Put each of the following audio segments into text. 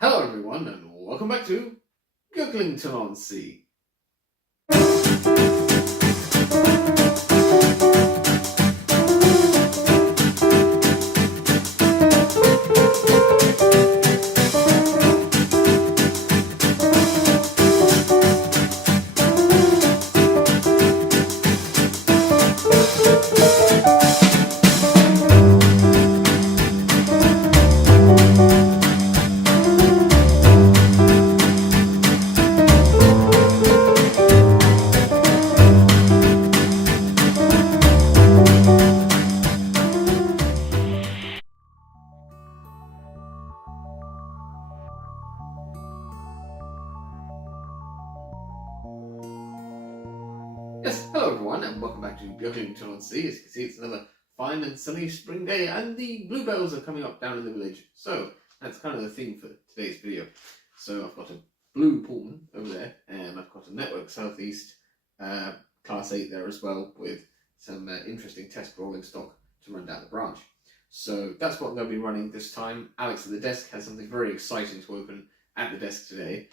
Hello everyone and welcome back to Beaglington-On-Sea. Yes, hello everyone and welcome back to Beaglington-On-Sea. As you can see, it's another fine and sunny spring day and the bluebells are coming up down in the village. So that's kind of the theme for today's video. So I've got a blue Pullman over there and I've got a Network Southeast Class 8 there as well with some interesting test rolling stock to run down the branch. So that's what I'm going to be running this time. Alex at the desk has something very exciting to open at the desk today.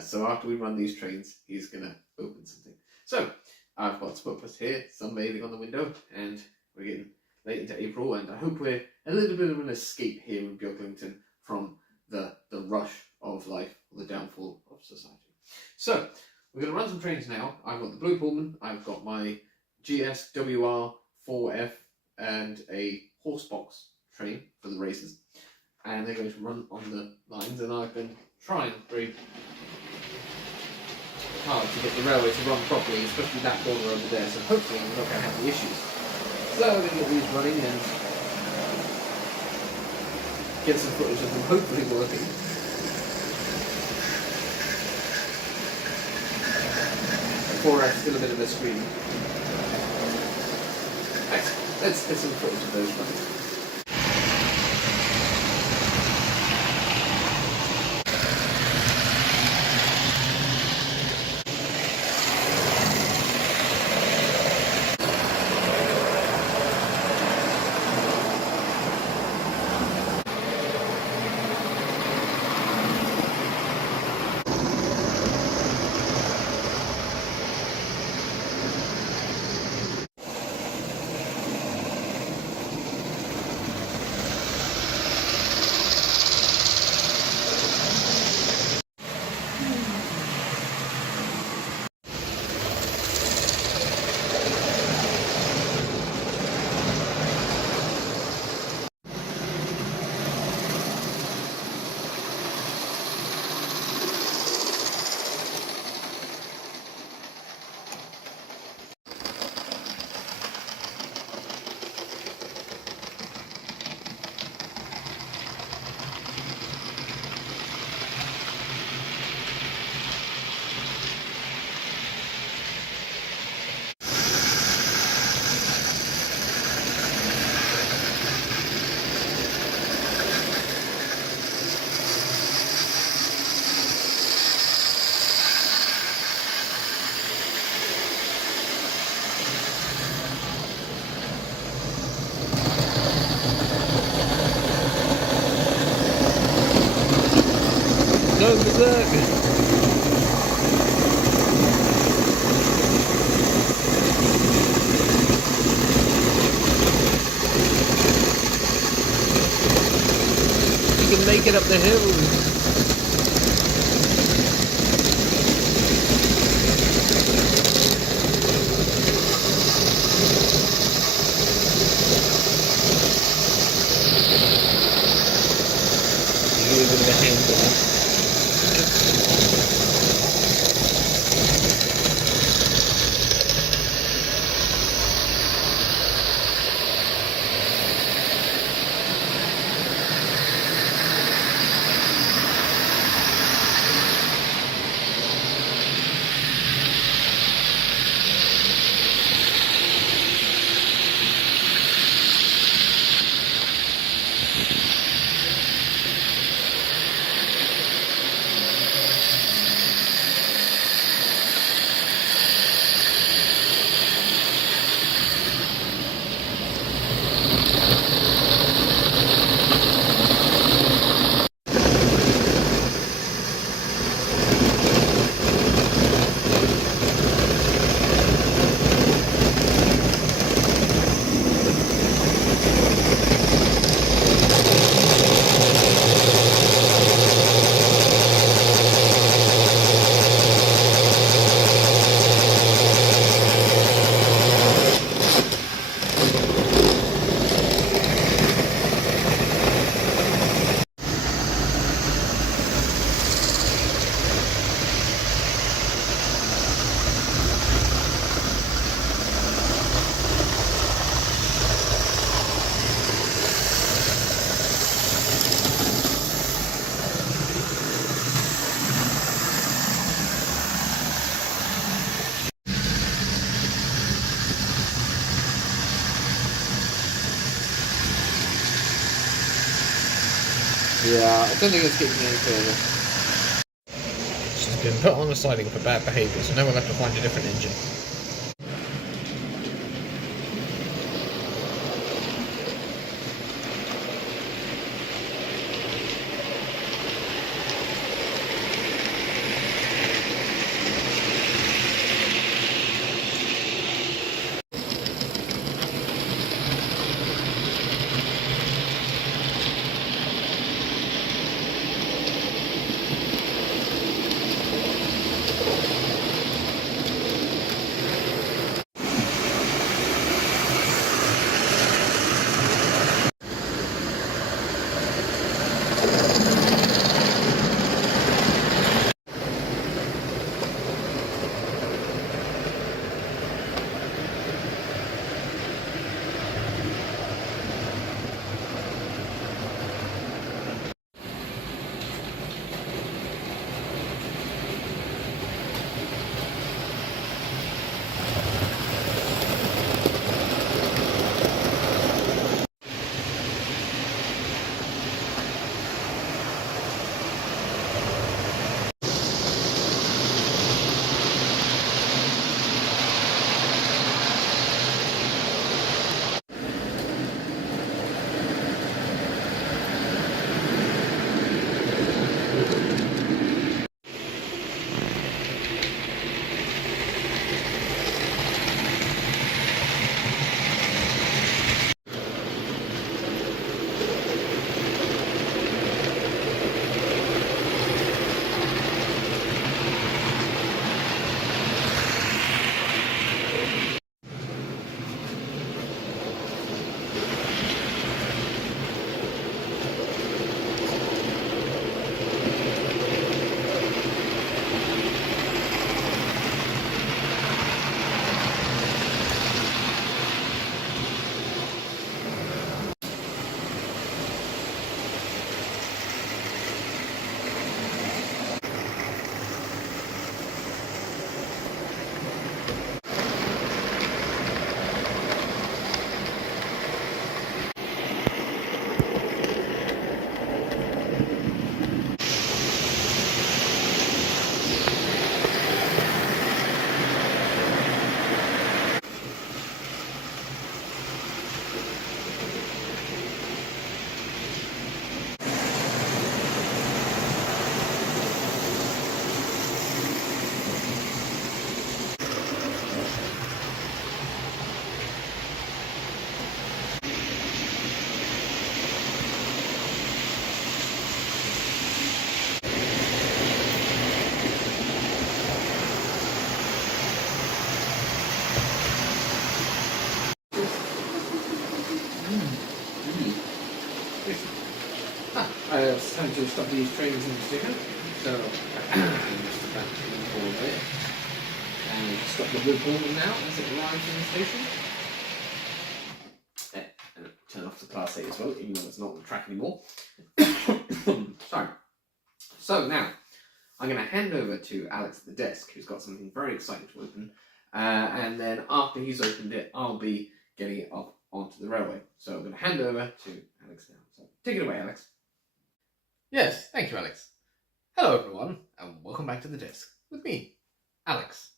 So after we run these trains, he's going to open something. So I've got Smutpuss here, sunbathing on the window, and we're getting late into April, and I hope we're a little bit of an escape here in Beaglington from the rush of life, the downfall of society. So we're going to run some trains now. I've got the blue Pullman, I've got my GSWR 4F, and a horse box train for the races, and they're going to run on the lines, and I've been trying very hard to get the railway to run properly, especially that corner over there, so hopefully we're not going to have any issues. So we're going to get these running and get some footage of them hopefully working. Before I'm still a bit of a scream. Right, let's get some footage of those running. Go berserk! You can make it up the hill. Give it a bit of a hand. Yeah, I don't think it's getting any further. She's been put on the siding for bad behaviour, so now we'll have to find a different engine. It's time to stop these trains in the station, so just about to all there. And stop the wood boarding now as it arrives in the station. And turn off the Class 8 as well, even though it's not on the track anymore. Sorry. So now, I'm going to hand over to Alex at the desk, who's got something very exciting to open. And then after he's opened it, I'll be getting it up onto the railway. So I'm going to hand over to Alex now. So take it away, Alex. Yes, thank you, Alex. Hello, everyone, and welcome back to the desk with me, Alex,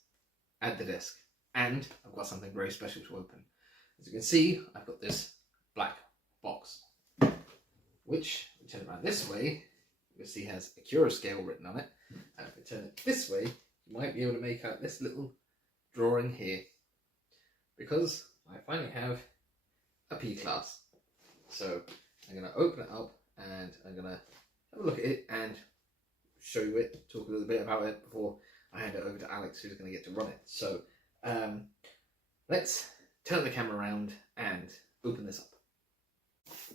at the desk. And I've got something very special to open. As you can see, I've got this black box, which, if I turn it around this way, you'll see has a Cura scale written on it. And if I turn it this way, you might be able to make out this little drawing here, because I finally have a P-class. So I'm going to open it up and I'm going to have a look at it and show you it, talk a little bit about it before I hand it over to Alex, who's going to get to run it. So let's turn the camera around and open this up.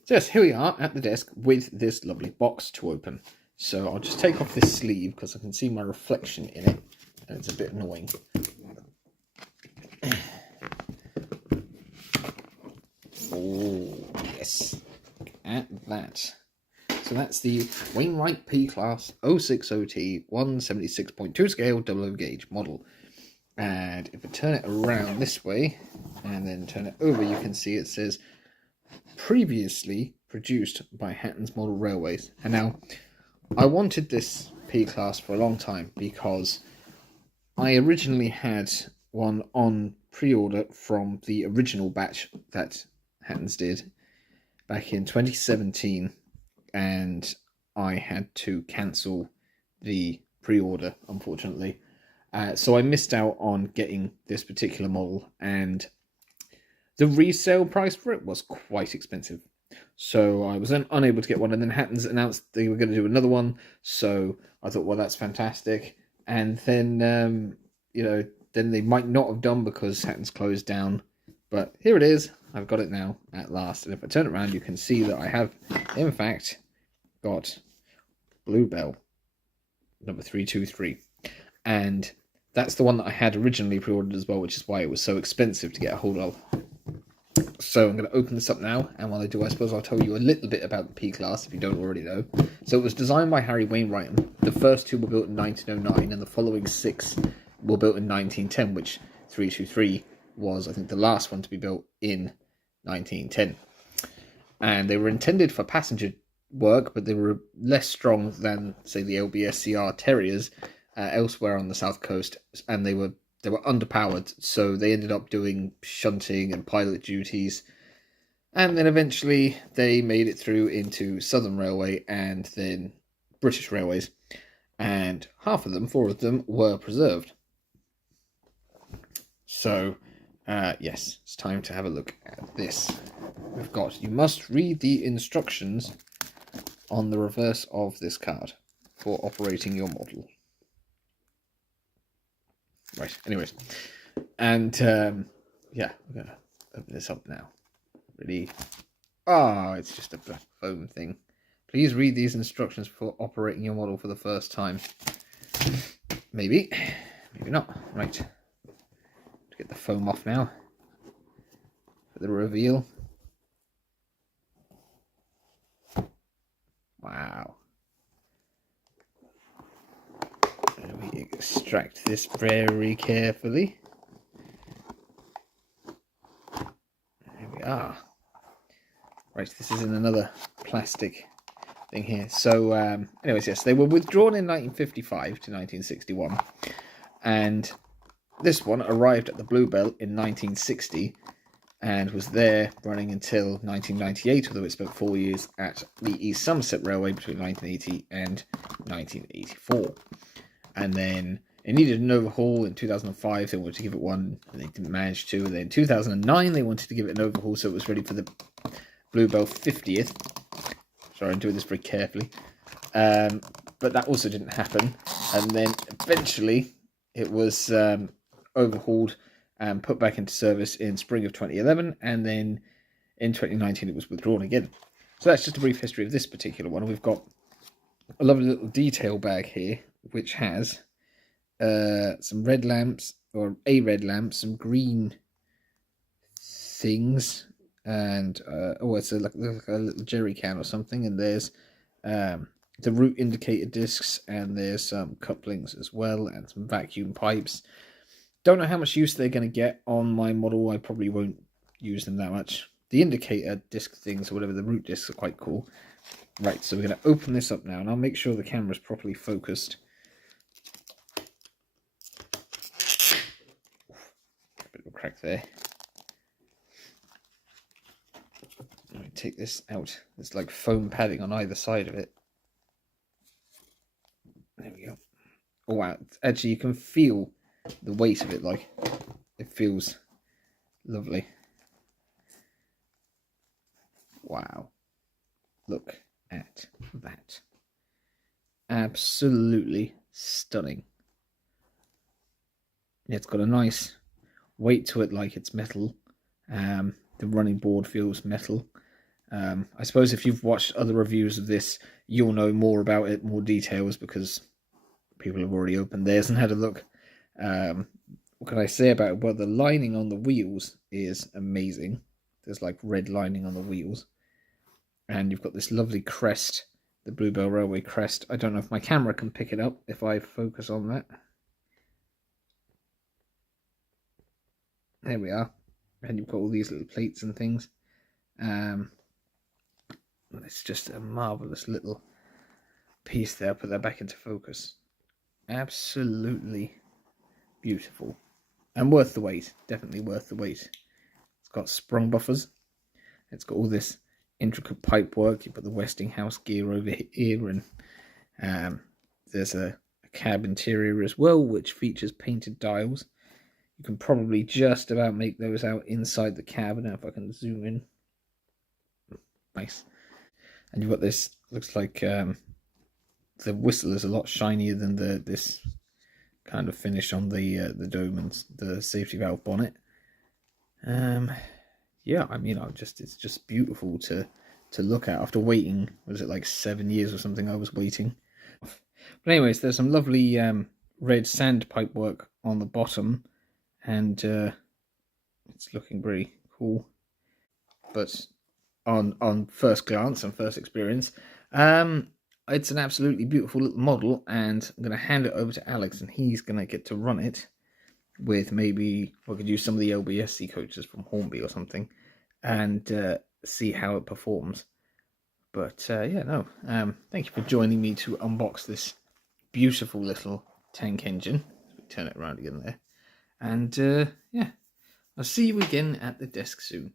So yes, here we are at the desk with this lovely box to open. So I'll just take off this sleeve because I can see my reflection in it and it's a bit annoying. Oh yes, look at that. So that's the Wainwright P-Class 060T 176.2 scale 00 gauge model. And if I turn it around this way and then turn it over, you can see it says previously produced by Hatton's Model Railways. And now, I wanted this P-Class for a long time because I originally had one on pre-order from the original batch that Hatton's did back in 2017, and I had to cancel the pre-order, unfortunately. So I missed out on getting this particular model, and the resale price for it was quite expensive. So I was then unable to get one, and then Hatton's announced they were going to do another one. So I thought, well, that's fantastic. And then, then they might not have done because Hatton's closed down. But here it is. I've got it now at last. And if I turn it around, you can see that I have, in fact, got Bluebell number 323. And that's the one that I had originally pre-ordered as well, which is why it was so expensive to get a hold of. So I'm going to open this up now, and while I do, I suppose I'll tell you a little bit about the P-Class, if you don't already know. So it was designed by Harry Wainwright. The first two were built in 1909, and the following 6 were built in 1910, which 323 was, I think, the last one to be built in 1910. And they were intended for passenger work, but they were less strong than, say, the lb&scr Terriers elsewhere on the south coast, and they were underpowered, so they ended up doing shunting and pilot duties. And then eventually they made it through into Southern Railway and then British Railways. And half of them, 4 of them, were preserved. So, yes, it's time to have a look at this. We've got, you must read the instructions on the reverse of this card for operating your model. Right, anyways. And, yeah, we're going to open this up now. Ready? Oh, it's just a foam thing. Please read these instructions before operating your model for the first time. Maybe. Maybe not. Right. Let's get the foam off now. For the reveal. Wow. And we extract this very carefully. There we are. Right, this is in another plastic thing here. So, anyways, yes, they were withdrawn in 1955 to 1961. And this one arrived at the Bluebell in 1960 and was there running until 1998, although it spent 4 years at the East Somerset Railway between 1980 and 1984. And then it needed an overhaul in 2005. They wanted to give it one, and they didn't manage to. And then in 2009, they wanted to give it an overhaul, so it was ready for the Bluebell 50th. Sorry, I'm doing this very carefully. But that also didn't happen. And then eventually it was overhauled and put back into service in spring of 2011. And then in 2019 it was withdrawn again. So that's just a brief history of this particular one. We've got a lovely little detail bag here, which has some red lamps, or a red lamp, some green things, and it's like a little jerry can or something, and there's the route indicator discs, and there's some couplings as well, and some vacuum pipes. Don't know how much use they're going to get on my model. I probably won't use them that much. The indicator disc things, or whatever, the route discs, are quite cool. Right, so we're going to open this up now, and I'll make sure the camera's properly focused. A bit of a crack there. Let me take this out. There's like foam padding on either side of it. There we go. Oh wow, actually you can feel the weight of it, like it feels lovely. Wow. Look at that. Absolutely stunning. It's got a nice weight to it, like it's metal. The running board feels metal. I suppose if you've watched other reviews of this, you'll know more about it, more details, because people have already opened theirs and had a look. What can I say about it? Well, the lining on the wheels is amazing. There's like red lining on the wheels. And you've got this lovely crest, the Bluebell Railway crest. I don't know if my camera can pick it up if I focus on that. There we are. And you've got all these little plates and things. It's just a marvellous little piece there. Put that back into focus. Absolutely beautiful. And worth the wait. Definitely worth the wait. It's got sprung buffers. It's got all this intricate pipe work. You put the Westinghouse gear over here, and there's a cab interior as well, which features painted dials. You can probably just about make those out inside the cab. I don't know if I can zoom in. Nice. And you've got this, looks like the whistle is a lot shinier than this kind of finish on the dome and the safety valve bonnet. Yeah, I mean, it's just beautiful to look at after waiting. Was it like 7 years or something? I was waiting. But anyways, there's some lovely red sandpipe work on the bottom, and it's looking pretty cool. But on first glance and first experience, it's an absolutely beautiful little model, and I'm going to hand it over to Alex, and he's going to get to run it with, maybe we could use some of the lb&scr coaches from Hornby or something, and see how it performs. But yeah, no, thank you for joining me to unbox this beautiful little tank engine. Turn it around again there. And yeah, I'll see you again at the desk soon.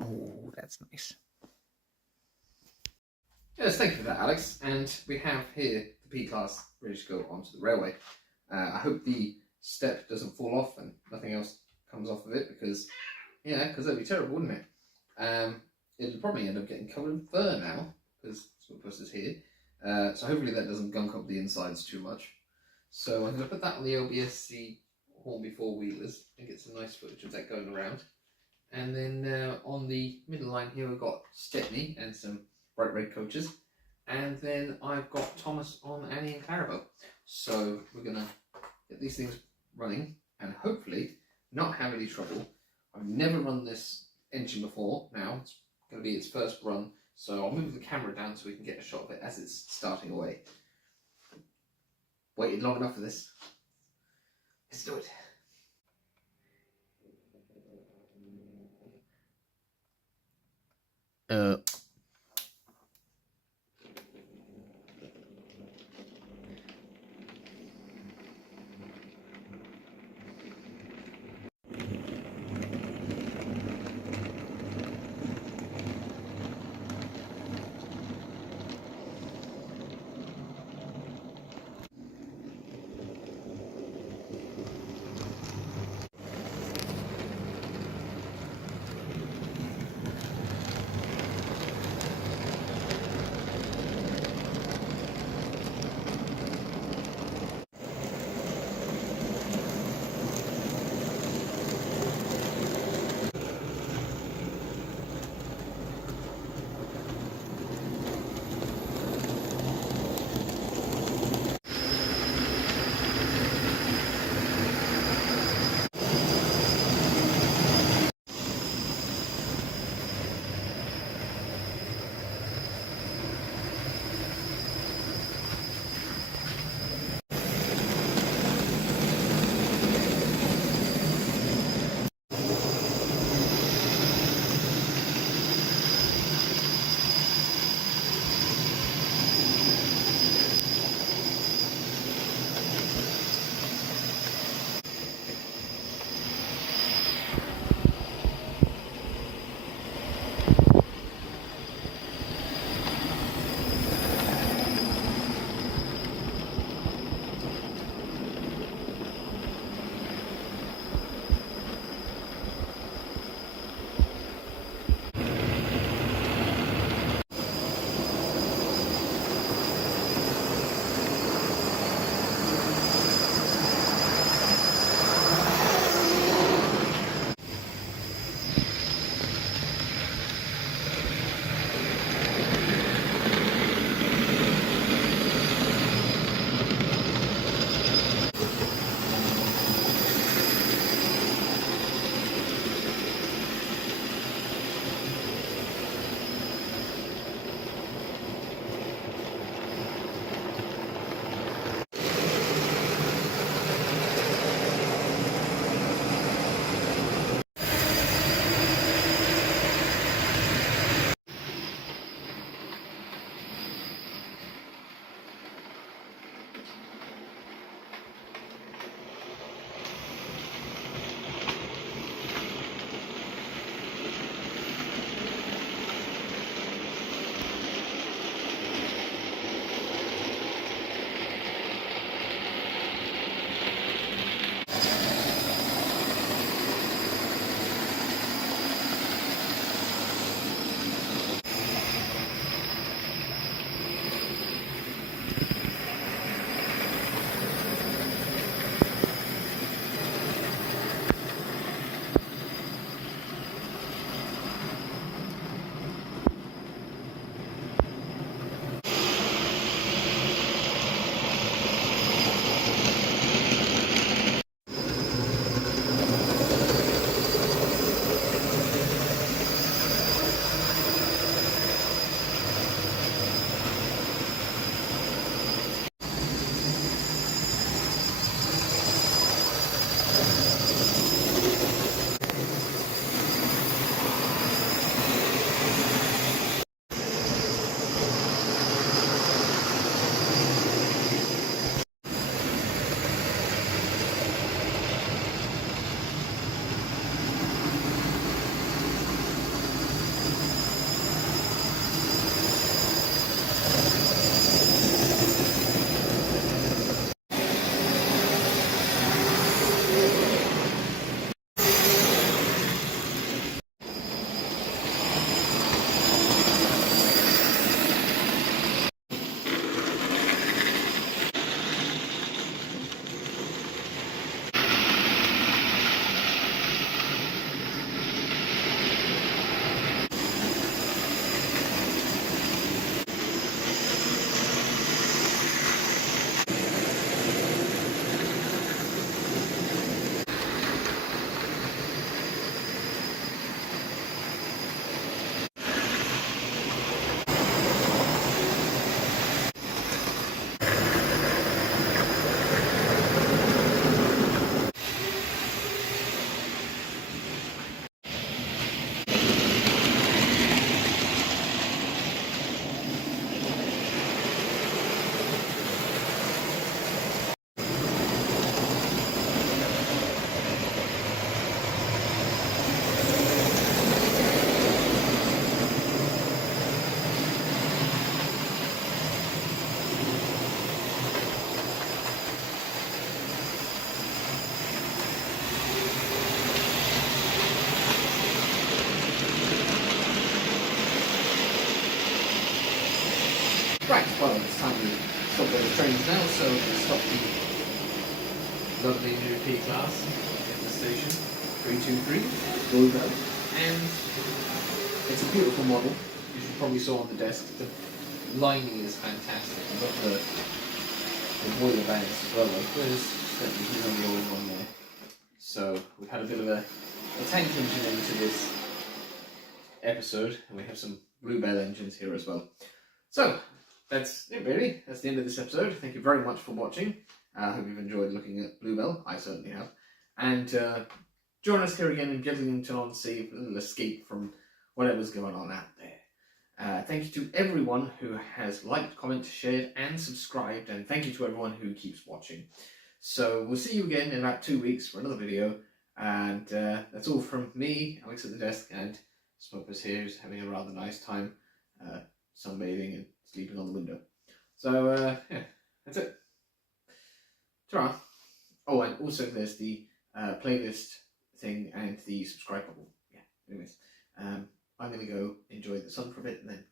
Oh, that's nice. Yes, thank you for that, Alex. And we have here the P-Class ready to go onto the railway. I hope the step doesn't fall off and nothing else comes off of it, because, yeah, because that'd be terrible, wouldn't it? It'll probably end up getting covered in fur now, because Smutpuss is here. So hopefully that doesn't gunk up the insides too much. So I'm going to put that on the lb&scr Hornby four-wheelers and get some nice footage of that going around. And then on the middle line here we've got Stepney and some bright red coaches. And then I've got Thomas on Annie and Clarabelle. So we're going to get these things running and hopefully not have any trouble. I've never run this engine before now. It's going to be its first run. So I'll move the camera down so we can get a shot of it as it's starting away. Waited long enough for this. Let's do it. Right, well, it's time to stop those trains now, so we'll stop the lovely new P-Class in the station, 323, Bluebells, and it's a beautiful model, as you probably saw on the desk. The lining is fantastic. I've got the boiler bands as well, like there's certainly on the old one there. So we've had a bit of a tank engine into this episode, and we have some Bluebell engines here as well. So that's it really. That's the end of this episode. Thank you very much for watching. I hope you've enjoyed looking at Bluebell. I certainly have. And join us here again in Beaglington-On-Sea, a little escape from whatever's going on out there. Thank you to everyone who has liked, commented, shared and subscribed, and thank you to everyone who keeps watching. So we'll see you again in about 2 weeks for another video, and that's all from me, Alex at the desk, and Smutpuss here, who's having a rather nice time sunbathing and sleeping on the window. So yeah, that's it. Ta-ra. Oh, and also there's the playlist thing and the subscribe button. Yeah, anyways, I'm going to go enjoy the sun for a bit and then